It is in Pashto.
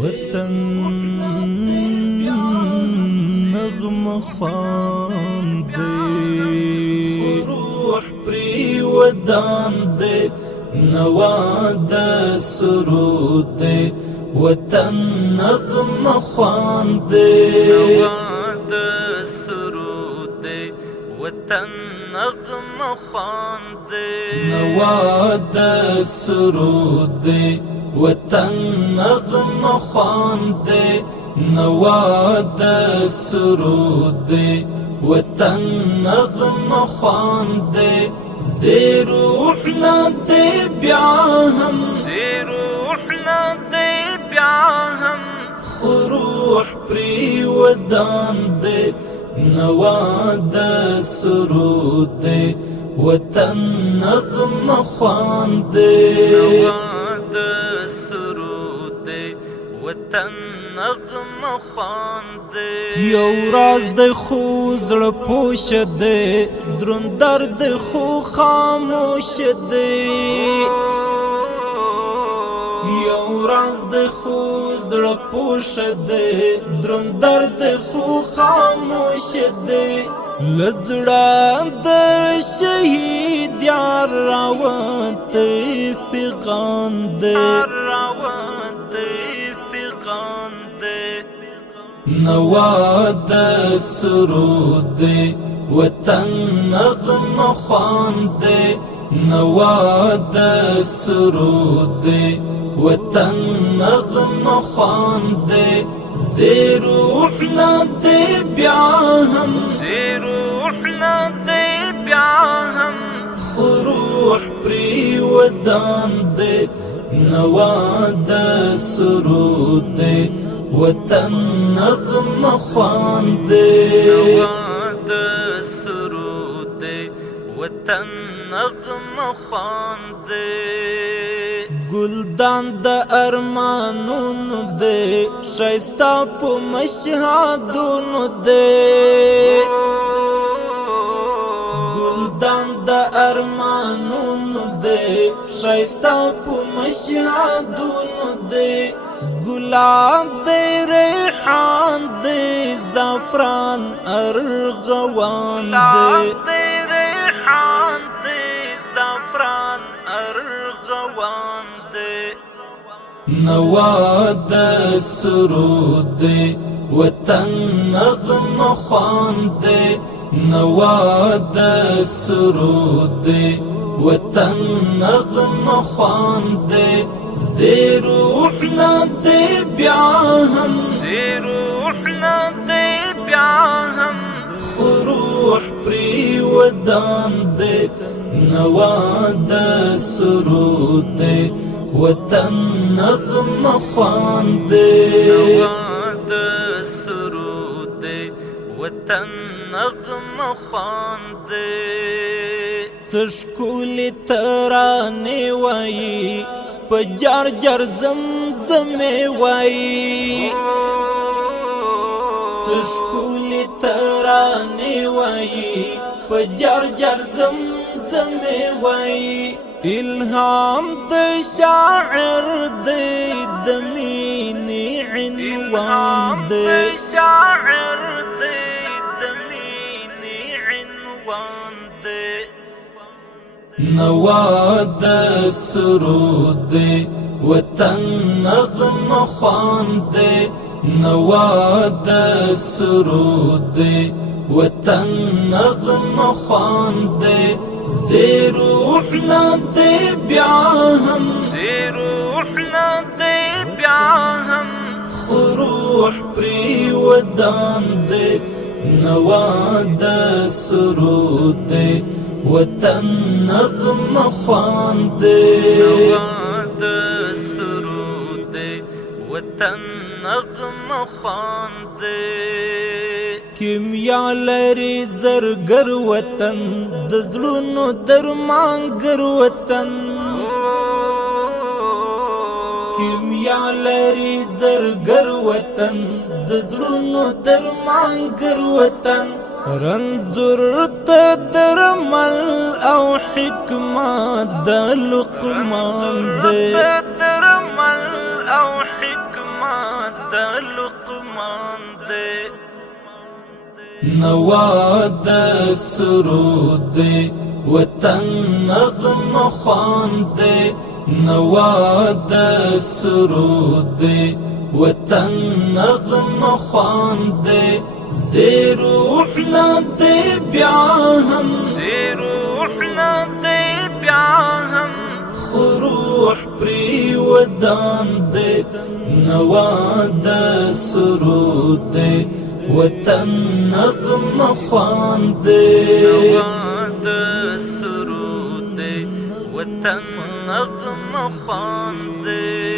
وطن نغمه خوان دی روح پری ودان دی نوا د سرود دی وطن نغمه خوان دی نوا د سرود دی وطن نغمه خوان دی نوا د سرود دی وطن نغمه خوان دی نوا د سرود دی وطن نغمه خوان دی زی روح نا دی بیا هم زی روح نا دی بیا هم خروح پری ودان دی نوا د سرود دی وطن نغمه خوان دی نوا د سرود دی وطن نغمه خوان دی یو راز د خو زړه پوش دی دروند درد خو خاموش دی یو راز د خو زړه پوش دی دروند درد خو خاموش دی لزړه د شهید یار راوت فغان دی نوا د سرود دی وطن نغمه خوان دی نوا د سرود دی وطن نغمه خوان دی زی روح نا دی بیا هم زی روح نا دی بیا هم خروح پری ودان دی نوا د سرود دی وطن نغمه خوان دی نوا د سرود دی وطن نغمه خوان دی گلدان د ارمانونو دی شایستا په مشهدونو دی گلدان د ارمانونو دی شایستا په مشهدونو دی گلاب دی ریحان دی زعفران ارغوان دی ریحان دی زعفران ارغوان دی نوا د سرود دی وطن نغمه خوان دی نوا د سرود دی وطن نغمه خوان دی زی روح نا دی بیا هم زی روح نا دی بیا هم خروح پری ودان دی نوا د سرود دی وطن نغمه خوان دی نوا د سرود دی وطن نغمه خوان دی تشکولی ترانه وایی په جار جار زمزمه وایی تشکولی ترانه وایی په جار جار زمزمه وایی الهام د شاعر دی د مینې عنوان دی شاعر دی د مینې عنوان دی نوا د سرود دی وطن نغمه خوان دی نوا د سرود دی وطن نغمه خوان دی زی روح نا دی بیا هم زی روح نا دی بیا هم خروح پری ودان دی نوا د سرود دی وطن نغمه خوان دی نوا د سرود دی وطن نغمه خوان دی کیمیا لري زرګر وطن د زړونو درمانګر وطن کیمیا لري زرګر وطن د زړونو درمانګر وطن رنځور ته درمل او حکمت د لقمان دی درمل او حکمت د لقمان دے نوا د سرود دے وطن نغم خوان دے نوا د سرود دے وطن نغم خوان دے زیروحنا دے بیاہم زیروحنا دے بیاہم خروح پری ودان دے نوا د سرود دے وطن نغم خوان دے نوا د سرود دے وطن نغم خوان دے